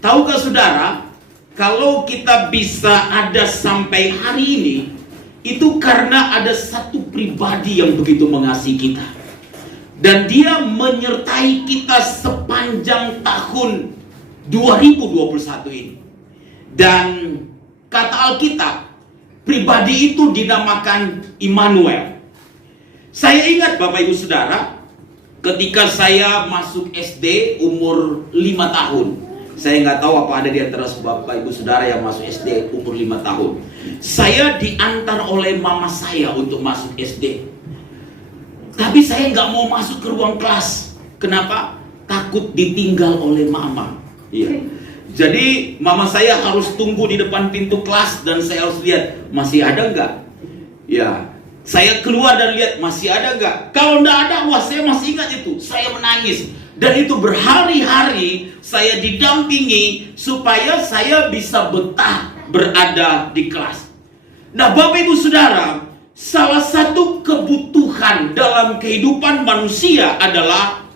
Tahukah saudara, kalau kita bisa ada sampai hari ini, itu karena ada satu pribadi yang begitu mengasihi kita. Dan dia menyertai kita sepanjang tahun 2021 ini. Dan kata Alkitab, pribadi itu dinamakan Immanuel. Saya ingat Bapak Ibu Saudara, ketika saya masuk SD umur 5 tahun. Saya nggak tahu apa ada di antara Bapak Ibu Saudara yang masuk SD umur 5 tahun. Saya diantar oleh mama saya untuk masuk SD. Tapi saya nggak mau masuk ke ruang kelas. Kenapa? Takut ditinggal oleh mama. Iya. Jadi mama saya harus tunggu di depan pintu kelas dan saya harus lihat masih ada nggak. Ya, saya keluar dan lihat masih ada nggak. Kalau nggak ada, wah saya masih ingat itu. Saya menangis dan itu berhari-hari saya didampingi supaya saya bisa betah berada di kelas. Nah, Bapak Ibu Saudara, salah satu kebutuhan dalam kehidupan manusia adalah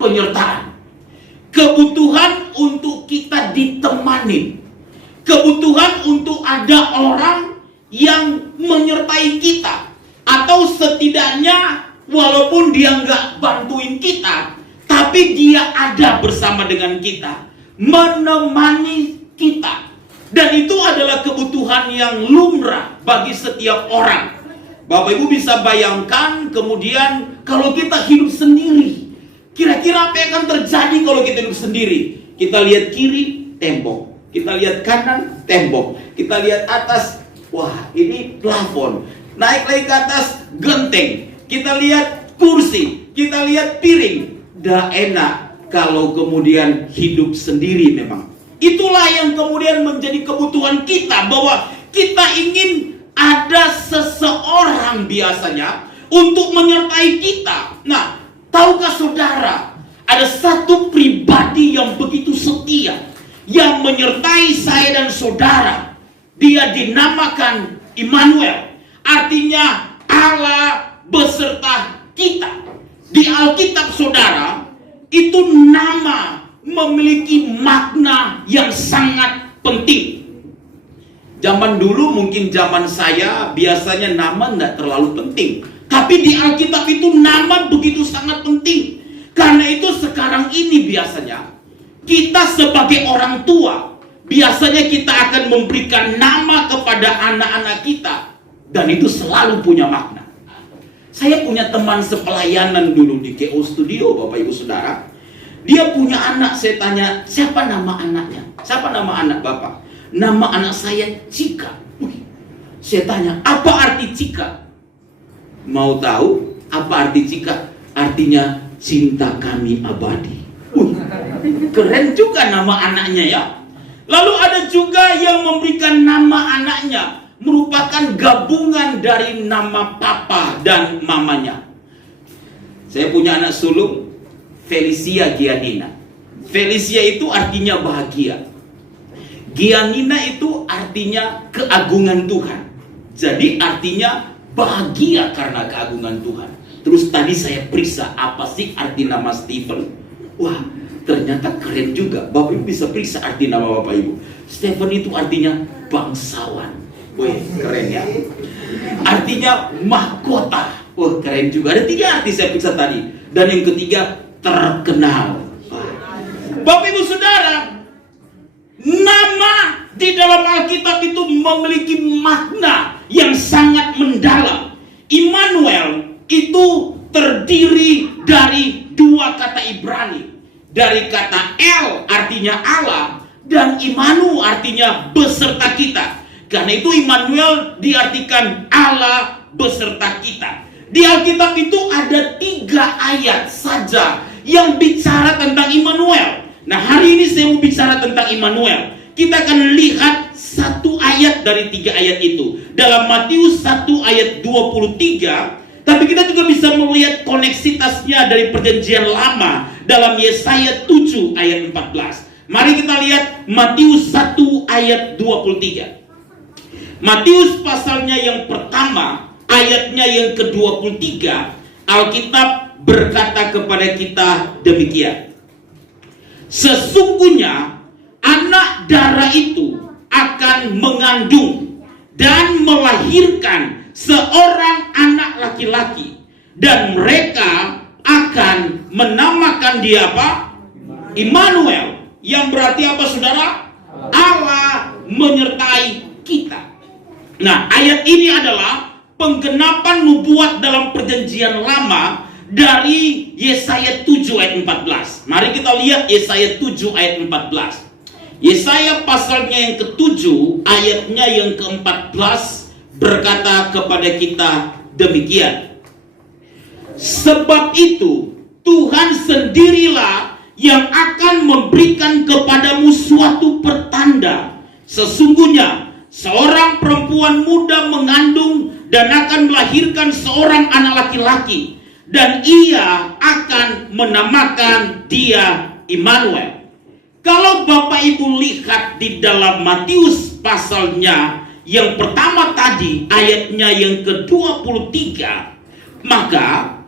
penyertaan. Kebutuhan untuk kita ditemani. Kebutuhan untuk ada orang yang menyertai kita. Atau setidaknya walaupun dia nggak bantuin kita, tapi dia ada bersama dengan kita, menemani kita. Dan itu adalah kebutuhan yang lumrah bagi setiap orang. Bapak Ibu bisa bayangkan kemudian kalau kita hidup sendiri, kira-kira apa yang akan terjadi kalau kita hidup sendiri? Kita lihat kiri, tembok. Kita lihat kanan, tembok. Kita lihat atas, wah ini plafon. Naik lagi ke atas, genteng. Kita lihat kursi, kita lihat piring. Dah enak kalau kemudian hidup sendiri memang. Itulah yang kemudian menjadi kebutuhan kita, bahwa kita ingin ada seseorang biasanya untuk menyertai kita. Nah, tahukah saudara, ada satu pribadi yang begitu setia, yang menyertai saya dan saudara. Dia dinamakan Immanuel, artinya Allah beserta kita. Di Alkitab saudara, itu nama memiliki makna yang sangat penting. Zaman dulu, mungkin zaman saya, biasanya nama tidak terlalu penting. Tapi di Alkitab itu nama begitu sangat penting. Karena itu sekarang ini biasanya, kita sebagai orang tua, biasanya kita akan memberikan nama kepada anak-anak kita. Dan itu selalu punya makna. Saya punya teman sepelayanan dulu di KO Studio, Bapak Ibu Saudara. Dia punya anak, saya tanya, siapa nama anaknya? Siapa nama anak Bapak? Nama anak saya Cika. Saya tanya, apa arti Cika? Mau tahu apa arti Cika? Artinya cinta kami abadi. Keren juga nama anaknya ya. Lalu ada juga yang memberikan nama anaknya merupakan gabungan dari nama papa dan mamanya. Saya punya anak sulung, Felicia Gianina. Felicia itu artinya bahagia. Gianina itu artinya keagungan Tuhan. Jadi artinya bahagia karena keagungan Tuhan. Terus tadi saya periksa apa sih arti nama Stephen. Wah, ternyata keren juga. Bapak Ibu bisa periksa arti nama Bapak Ibu. Stephen itu artinya bangsawan. Wih, keren ya. Artinya mahkota. Wah, keren juga. Ada 3 arti saya periksa tadi. Dan yang ketiga, terkenal. Bapak Ibu Saudara, nama di dalam Alkitab itu memiliki makna yang sangat mendalam. Immanuel itu terdiri dari 2 kata Ibrani. Dari kata El artinya Allah, dan Imanu artinya beserta kita. Karena itu Immanuel diartikan Allah beserta kita. Di Alkitab itu ada 3 ayat saja yang bicara tentang Immanuel. Nah, hari ini saya mau bicara tentang Immanuel. Kita akan lihat 1 ayat dari 3 ayat itu. Dalam Matius 1 ayat 23. Tapi kita juga bisa melihat koneksitasnya dari perjanjian lama dalam Yesaya 7 ayat 14. Mari kita lihat Matius 1 ayat 23. Matius pasalnya yang pertama, ayatnya yang ke-23, Alkitab berkata kepada kita demikian. Sesungguhnya anak darah itu akan mengandung dan melahirkan seorang anak laki-laki, dan mereka akan menamakan dia apa? Immanuel, yang berarti apa saudara? Allah menyertai kita. Nah, ayat ini adalah penggenapan nubuat dalam perjanjian lama dari Yesaya 7 ayat 14. Mari kita lihat Yesaya 7 ayat 14. Yesaya pasalnya yang ke-7 ayatnya yang ke-14 berkata kepada kita demikian. Sebab itu Tuhan sendirilah yang akan memberikan kepadamu suatu pertanda. Sesungguhnya seorang perempuan muda mengandung dan akan melahirkan seorang anak laki-laki, dan ia akan menamakan dia Immanuel. Kalau Bapak Ibu lihat di dalam Matius pasalnya yang pertama tadi, ayatnya yang ke-23, maka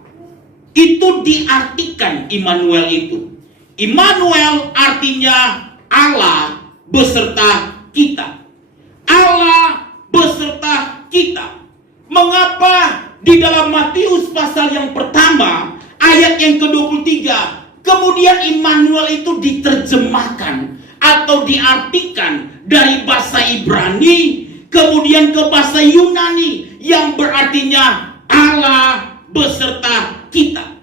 itu diartikan Immanuel itu. Immanuel artinya Allah beserta kita. Allah beserta kita. Mengapa di dalam Matius pasal yang pertama, ayat yang ke-23, kemudian Immanuel itu diterjemahkan atau diartikan dari bahasa Ibrani kemudian ke bahasa Yunani yang berartinya Allah beserta kita.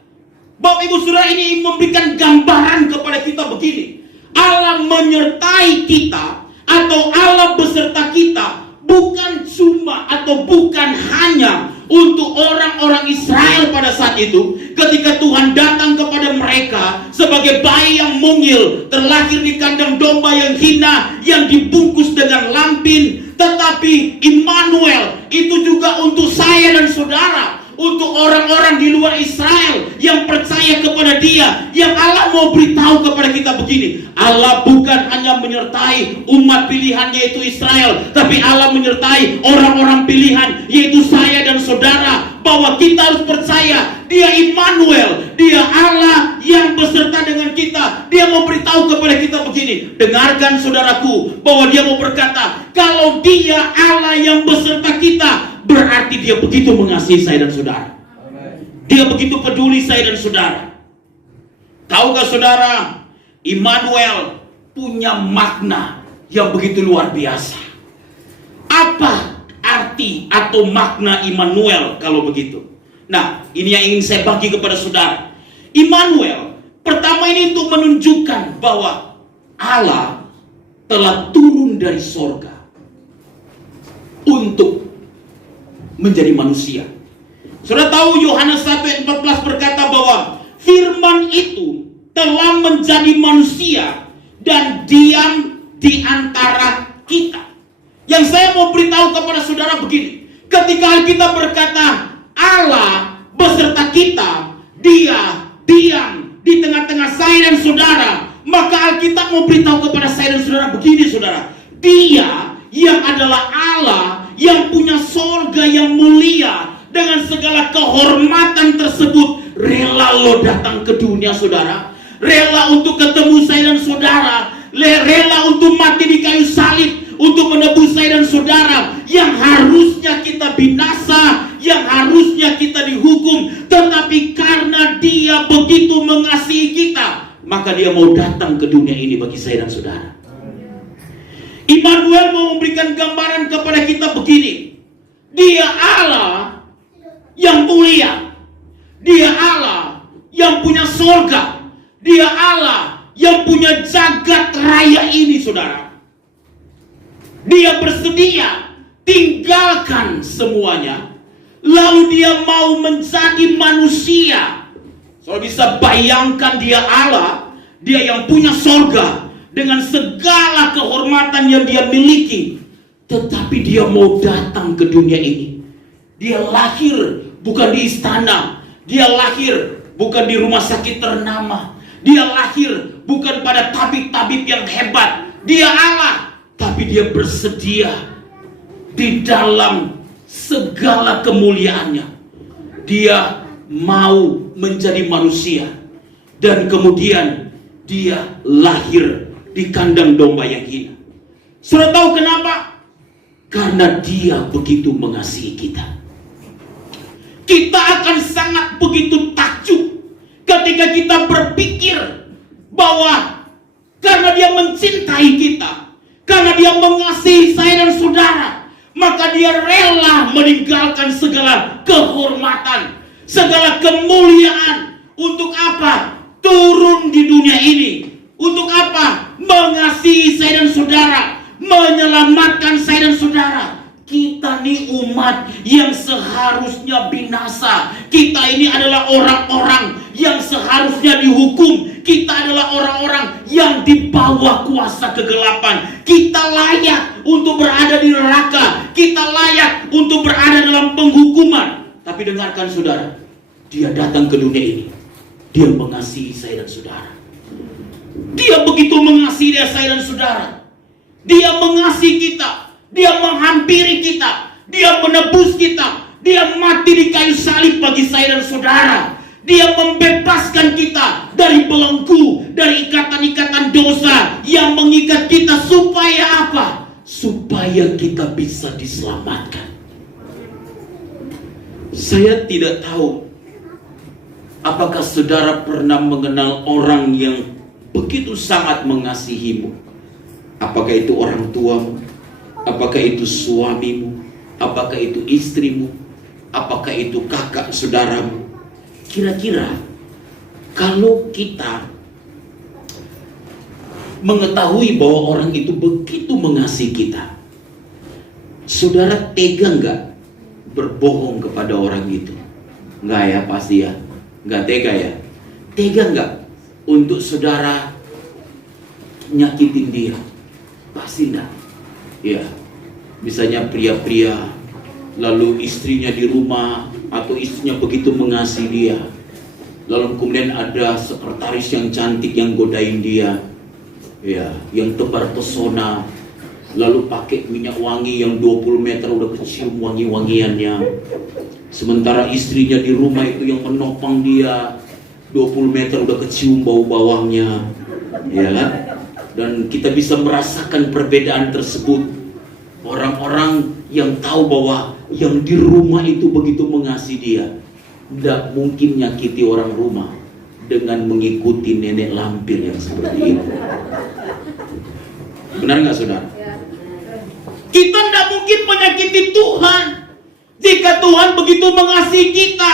Bapak Ibu Saudara, ini memberikan gambaran kepada kita begini. Allah menyertai kita atau Allah beserta kita bukan cuma atau bukan hanya untuk orang-orang Israel pada saat itu, ketika Tuhan datang kepada mereka sebagai bayi yang mungil, terlahir di kandang domba yang hina, yang dibungkus dengan lampin. Tetapi Immanuel itu juga untuk saya dan saudara, untuk orang-orang di luar Israel yang percaya kepada Dia. Yang Allah mau beritahu kepada kita begini, Allah bukan hanya menyertai umat pilihannya yaitu Israel, tapi Allah menyertai orang-orang pilihan yaitu saya dan saudara. Bahwa kita harus percaya Dia Immanuel, Dia Allah yang beserta dengan kita. Dia mau beritahu kepada kita begini, dengarkan saudaraku, bahwa Dia mau berkata, kalau Dia Allah yang beserta kita, berarti Dia begitu mengasihi saya dan saudara. Dia begitu peduli saya dan saudara. Tahukah saudara, Immanuel punya makna yang begitu luar biasa. Apa arti atau makna Immanuel kalau begitu? Nah, ini yang ingin saya bagi kepada saudara. Immanuel, pertama ini untuk menunjukkan bahwa Allah telah turun dari sorga untuk menjadi manusia. Saudara tahu Yohanes 1 ayat 14 berkata bahwa firman itu telah menjadi manusia dan diam di antara kita. Yang saya mau beritahu kepada saudara begini, ketika kita berkata Allah beserta kita, Dia diam di tengah-tengah saya dan saudara, maka Alkitab mau beritahu kepada saya dan saudara begini saudara, Dia yang adalah Allah yang punya sorga yang mulia, dengan segala kehormatan tersebut rela lo datang ke dunia saudara, rela untuk ketemu saya dan saudara, rela untuk mati di kayu salib untuk menebus saya dan saudara yang harusnya kita binasa, yang harusnya kita dihukum, tetapi karena Dia begitu mengasihi kita, maka Dia mau datang ke dunia ini bagi saya dan saudara. Immanuel mau memberikan gambaran kepada kita begini, Dia Allah yang mulia, Dia Allah yang punya sorga, Dia Allah yang punya jagat raya ini saudara. Dia bersedia tinggalkan semuanya, lalu Dia mau menjadi manusia. Saudara bisa bayangkan, Dia Allah, Dia yang punya sorga dengan segala kehormatan yang Dia miliki, tetapi Dia mau datang ke dunia ini. Dia lahir bukan di istana, Dia lahir bukan di rumah sakit ternama, Dia lahir bukan pada tabib-tabib yang hebat. Dia Allah, tapi Dia bersedia di dalam segala kemuliaannya. Dia mau menjadi manusia, dan kemudian Dia lahir di kandang domba yang hina. Saudara tahu kenapa? Karena dia begitu mengasihi kita. Kita akan sangat begitu takjub ketika kita berpikir bahwa karena dia mencintai kita, karena dia mengasihi saya dan saudara, maka dia rela meninggalkan segala kehormatan, segala kemuliaan. Untuk apa? Turun di dunia ini. Untuk apa? Mengasihi saya dan saudara, menyelamatkan saya dan saudara. Kita nih umat yang seharusnya binasa. Kita ini adalah orang-orang yang seharusnya dihukum. Kita adalah orang-orang yang di bawah kuasa kegelapan. Kita layak untuk berada di neraka. Kita layak untuk berada dalam penghukuman. Tapi dengarkan saudara, dia datang ke dunia ini. Dia mengasihi saya dan saudara. Dia begitu mengasihi saya dan saudara. Dia mengasihi kita. Dia menghampiri kita. Dia menebus kita. Dia mati di kayu salib bagi saya dan saudara. Dia membebaskan kita dari belenggu, dari ikatan-ikatan dosa yang mengikat kita. Supaya apa? Supaya kita bisa diselamatkan. Saya tidak tahu apakah saudara pernah mengenal orang yang begitu sangat mengasihimu. Apakah itu orang tuamu, apakah itu suamimu, apakah itu istrimu, apakah itu kakak saudaramu. Kira-kira kalau kita mengetahui bahwa orang itu begitu mengasihi kita, saudara tega nggak berbohong kepada orang itu? Nggak ya, pasti ya. Nggak tega ya. Tega nggak untuk saudara nyakitin dia? Pasti enggak. Ya, misalnya pria-pria, lalu istrinya di rumah atau istrinya begitu mengasihi dia, lalu kemudian ada sekretaris yang cantik yang godain dia, ya, yang tebar pesona, lalu pakai minyak wangi yang 20 meter udah kecium wangi-wangiannya, sementara istrinya di rumah itu yang menopang dia 20 meter udah kecium bau bawangnya, ya kan? Dan kita bisa merasakan perbedaan tersebut. Orang-orang yang tahu bahwa yang di rumah itu begitu mengasihi dia, tidak mungkin nyakiti orang rumah dengan mengikuti nenek lampir yang seperti itu. Benar nggak saudara? Kita tidak mungkin menyakiti Tuhan. Jika Tuhan begitu mengasihi kita,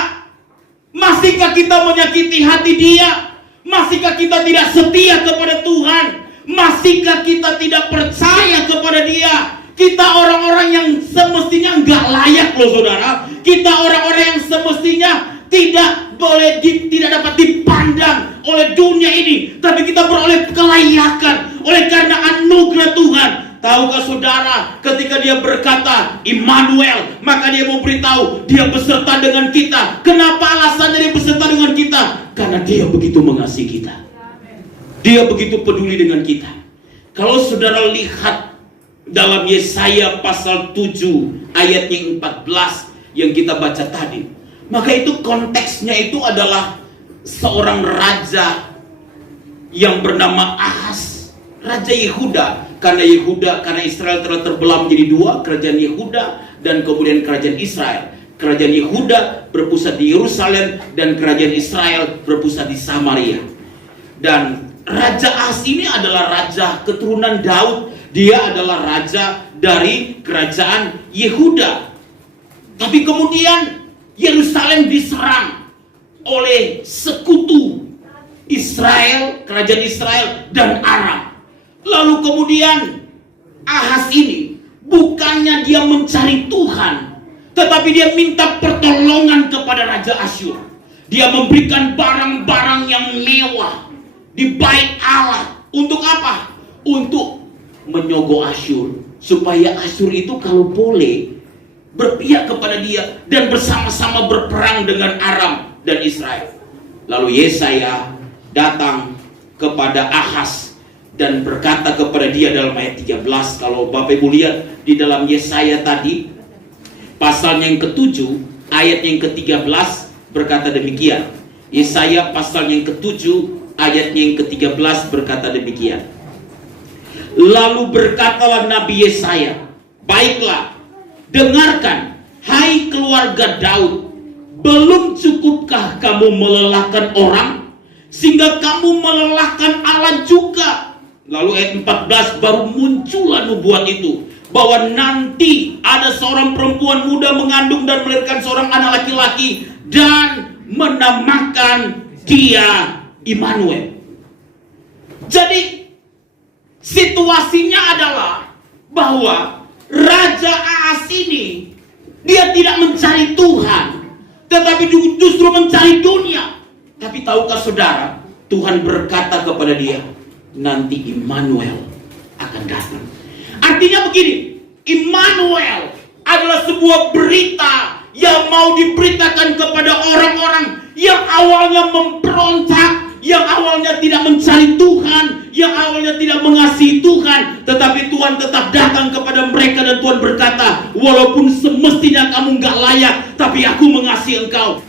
masihkah kita menyakiti hati Dia? Masihkah kita tidak setia kepada Tuhan? Masihkah kita tidak percaya kepada Dia? Kita orang-orang yang semestinya nggak layak loh saudara. Kita orang-orang yang semestinya tidak dapat dipandang oleh dunia ini, tapi kita beroleh kelayakan oleh karena anugerah Tuhan. Tahukah saudara, ketika dia berkata Immanuel, maka dia mau beritahu dia beserta dengan kita. Kenapa alasannya dia beserta dengan kita? Karena dia begitu mengasihi kita. Dia begitu peduli dengan kita. Kalau saudara lihat dalam Yesaya pasal 7 ayatnya 14 yang kita baca tadi, maka itu konteksnya itu adalah seorang raja yang bernama Ahaz, raja Yehuda. Karena Israel telah terbelah menjadi dua, kerajaan Yehuda dan kemudian kerajaan Israel. Kerajaan Yehuda berpusat di Yerusalem dan kerajaan Israel berpusat di Samaria. Dan Raja Ahaz ini adalah raja keturunan Daud. Dia adalah raja dari kerajaan Yehuda. Tapi kemudian Yerusalem diserang oleh sekutu Israel, kerajaan Israel dan Aram. Lalu kemudian Ahaz ini bukannya dia mencari Tuhan, tetapi dia minta pertolongan kepada Raja Asyur. Dia memberikan barang-barang yang mewah di bait Allah. Untuk apa? Untuk menyogok Asyur, supaya Asyur itu kalau boleh berpihak kepada dia dan bersama-sama berperang dengan Aram dan Israel. Lalu Yesaya datang kepada Ahaz dan berkata kepada dia dalam ayat 13. Kalau Bapak Ibu lihat di dalam Yesaya tadi, pasalnya yang ke-7 ayatnya yang ke-13 berkata demikian. Yesaya pasal yang ke-7 ayatnya yang ke-13 berkata demikian. Lalu berkatalah Nabi Yesaya, baiklah, dengarkan, hai keluarga Daud, belum cukupkah kamu melelahkan orang, sehingga kamu melelahkan Allah juga? Lalu ayat 14 baru muncullah nubuat itu, bahwa nanti ada seorang perempuan muda mengandung dan melahirkan seorang anak laki-laki, dan menamakan dia Immanuel. Jadi situasinya adalah bahwa Raja Ahaz ini, dia tidak mencari Tuhan, tetapi justru mencari dunia. Tapi tahukah saudara, Tuhan berkata kepada dia, nanti Immanuel akan datang. Artinya begini, Immanuel adalah sebuah berita yang mau diberitakan kepada orang-orang yang awalnya memberontak, yang awalnya tidak mencari Tuhan, yang awalnya tidak mengasihi Tuhan, tetapi Tuhan tetap datang kepada mereka dan Tuhan berkata, walaupun semestinya kamu gak layak, tapi aku mengasihi engkau.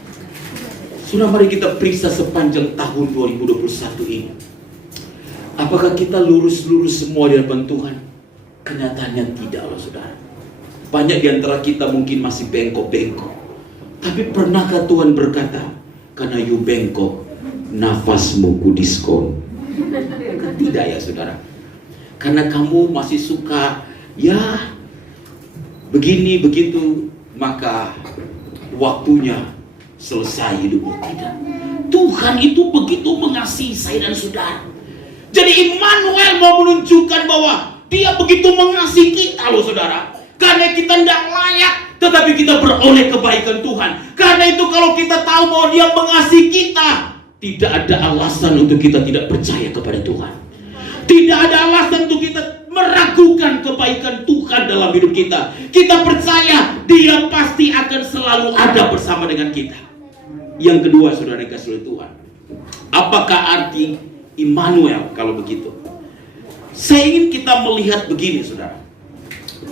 Sudah, mari kita periksa sepanjang tahun 2021 ini. Apakah kita lurus-lurus semua di hadapan Tuhan? Kenyataannya tidak loh saudara. Banyak di antara kita mungkin masih bengkok-bengkok. Tapi pernahkah Tuhan berkata, karena you bengkok, nafasmu ku diskon? Tidak ya saudara. Karena kamu masih suka ya begini begitu, maka waktunya selesai hidupmu. Tidak. Tuhan itu begitu mengasihi saya dan saudara. Jadi Immanuel mau menunjukkan bahwa dia begitu mengasihi kita loh saudara. Karena kita tidak layak, tetapi kita beroleh kebaikan Tuhan. Karena itu kalau kita tahu bahwa dia mengasihi kita, tidak ada alasan untuk kita tidak percaya kepada Tuhan. Tidak ada alasan untuk kita meragukan kebaikan Tuhan dalam hidup kita. Kita percaya dia pasti akan selalu ada bersama dengan kita. Yang kedua saudara yang kasih oleh Tuhan, apakah arti Immanuel kalau begitu? Saya ingin kita melihat begini saudara.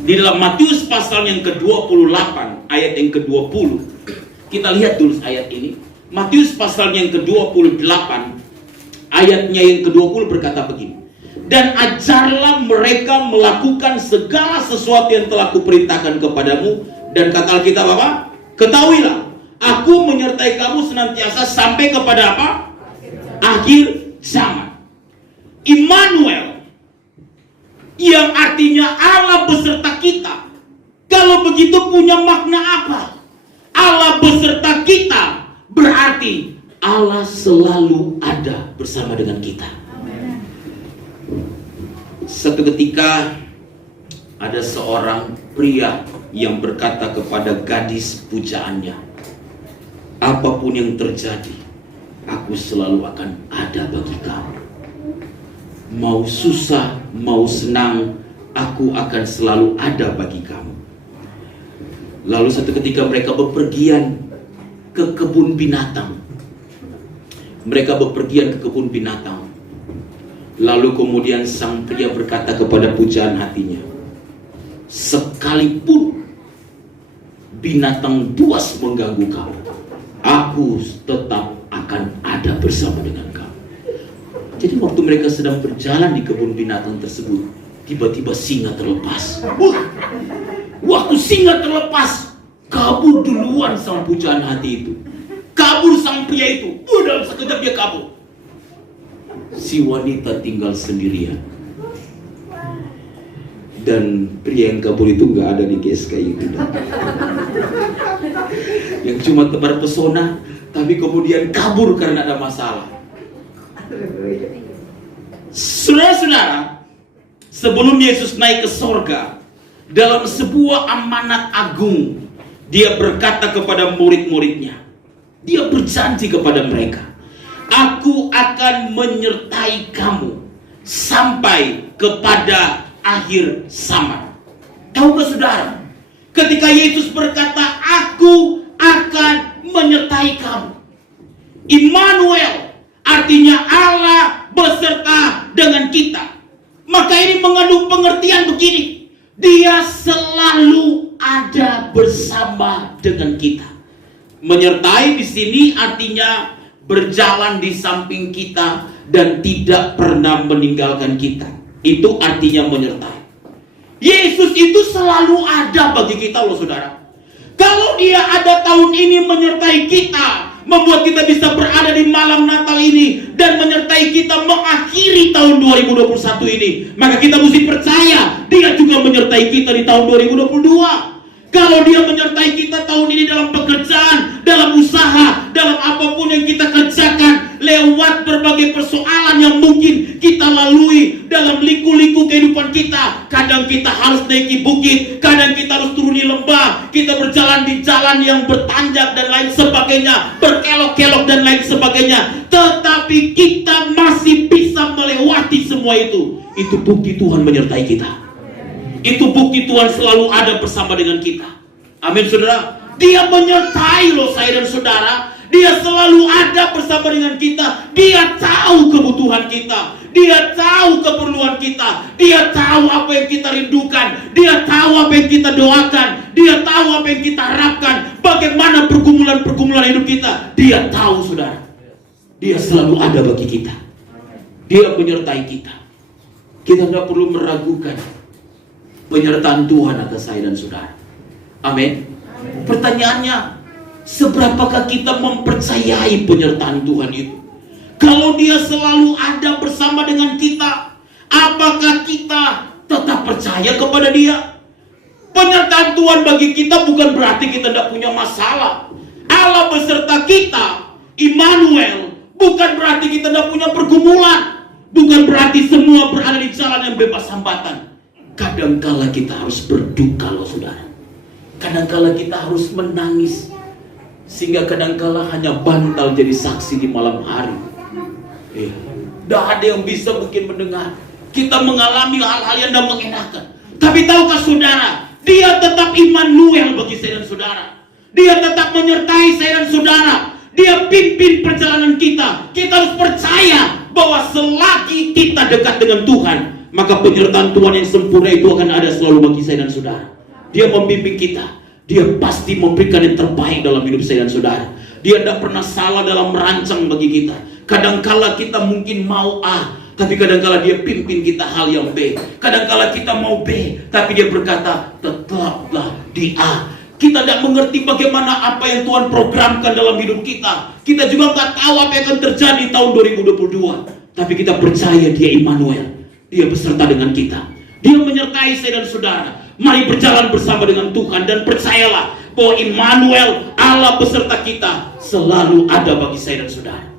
Di dalam Matius pasal yang ke-28 ayat yang ke-20, kita lihat dulu ayat ini. Matius pasal yang ke-28 ayatnya yang ke-20 berkata begini, dan ajarlah mereka melakukan segala sesuatu yang telah kuperintahkan kepadamu, dan kata Alkitab apa? Ketahuilah, aku menyertai kamu senantiasa sampai kepada apa? Akhir zaman. Immanuel, yang artinya Allah beserta kita. Kalau begitu punya makna apa? Allah beserta kita berarti Allah selalu ada bersama dengan kita. Satu ketika ada seorang pria yang berkata kepada gadis pujaannya, apapun yang terjadi, aku selalu akan ada bagi kamu. Mau susah, mau senang, aku akan selalu ada bagi kamu. Lalu satu ketika mereka bepergian ke kebun binatang. Mereka bepergian ke kebun binatang. Lalu kemudian sang pria berkata kepada pujaan hatinya, sekalipun binatang buas mengganggu kamu, aku tetap akan ada bersama dengan kamu. Jadi waktu mereka sedang berjalan di kebun binatang tersebut, tiba-tiba singa terlepas. Waktu singa terlepas, kabur duluan sang pujaan hati itu. Kabur sang pria itu. Dalam sekejap dia kabur. Si wanita tinggal sendirian. Dan pria yang kabur itu gak ada di GSK itu. Yang cuma tebar pesona, tapi kemudian kabur karena ada masalah. Saudara-saudara, sebelum Yesus naik ke sorga, dalam sebuah amanat agung, dia berkata kepada murid-muridnya, dia berjanji kepada mereka, aku akan menyertai kamu sampai kepada akhir zaman. Tahukah saudara, ketika Yesus berkata, aku akan menyertai kamu, Immanuel, artinya Allah beserta dengan kita. Maka ini mengandung pengertian begini, dia selalu ada bersama dengan kita. Menyertai di sini artinya berjalan di samping kita dan tidak pernah meninggalkan kita. Itu artinya menyertai. Yesus itu selalu ada bagi kita loh saudara. Kalau dia ada tahun ini menyertai kita, membuat kita bisa berada di malam Natal ini, dan menyertai kita mengakhiri tahun 2021 ini, maka kita mesti percaya dia juga menyertai kita di tahun 2022. Kalau dia menyertai kita tahun ini dalam pekerjaan, dalam usaha, dalam apapun yang kita kerjakan, lewat berbagai persoalan yang mungkin kita lalui dalam liku-liku kehidupan kita. Kadang kita harus naiki bukit, kadang kita harus turuni lembah, kita berjalan di jalan yang bertanjak dan lain sebagainya, berkelok-kelok dan lain sebagainya. Tetapi kita masih bisa melewati semua itu. Itu bukti Tuhan menyertai kita. Itu bukti Tuhan selalu ada bersama dengan kita. Amin saudara. Dia menyertai loh saya dan saudara. Dia selalu ada bersama dengan kita. Dia tahu kebutuhan kita. Dia tahu keperluan kita. Dia tahu apa yang kita rindukan. Dia tahu apa yang kita doakan. Dia tahu apa yang kita harapkan. Bagaimana pergumulan-pergumulan hidup kita. Dia tahu saudara. Dia selalu ada bagi kita. Dia menyertai kita. Kita tidak perlu meragukan penyertaan Tuhan atas saya dan saudara. Amin. Pertanyaannya, seberapakah kita mempercayai penyertaan Tuhan itu? Kalau dia selalu ada bersama dengan kita, apakah kita tetap percaya kepada dia? Penyertaan Tuhan bagi kita bukan berarti kita tidak punya masalah. Allah beserta kita, Immanuel, bukan berarti kita tidak punya pergumulan. Bukan berarti semua berada di jalan yang bebas hambatan. Kadangkala kita harus berduka loh saudara. Kadangkala kita harus menangis. Sehingga kadangkala hanya bantal jadi saksi di malam hari. Tidak ada yang bisa mungkin mendengar. Kita mengalami hal-hal yang tidak mengenakan. Tapi tahukah saudara, dia tetap Immanuel bagi saya dan saudara. Dia tetap menyertai saya dan saudara. Dia pimpin perjalanan kita. Kita harus percaya bahwa selagi kita dekat dengan Tuhan, maka penyertaan Tuhan yang sempurna itu akan ada selalu bagi saya dan saudara. Dia membimbing kita. Dia pasti memberikan yang terbaik dalam hidup saya dan saudara. Dia tidak pernah salah dalam merancang bagi kita. Kadangkala kita mungkin mau A, tapi kadangkala dia pimpin kita hal yang B. Kadangkala kita mau B, tapi dia berkata tetaplah di A. Kita tidak mengerti bagaimana apa yang Tuhan programkan dalam hidup kita. Kita juga nggak tahu apa yang akan terjadi tahun 2022. Tapi kita percaya dia Immanuel. Dia beserta dengan kita. Dia menyertai saya dan saudara. Mari berjalan bersama dengan Tuhan. Dan percayalah bahwa Immanuel, Allah beserta kita, selalu ada bagi saya dan saudara.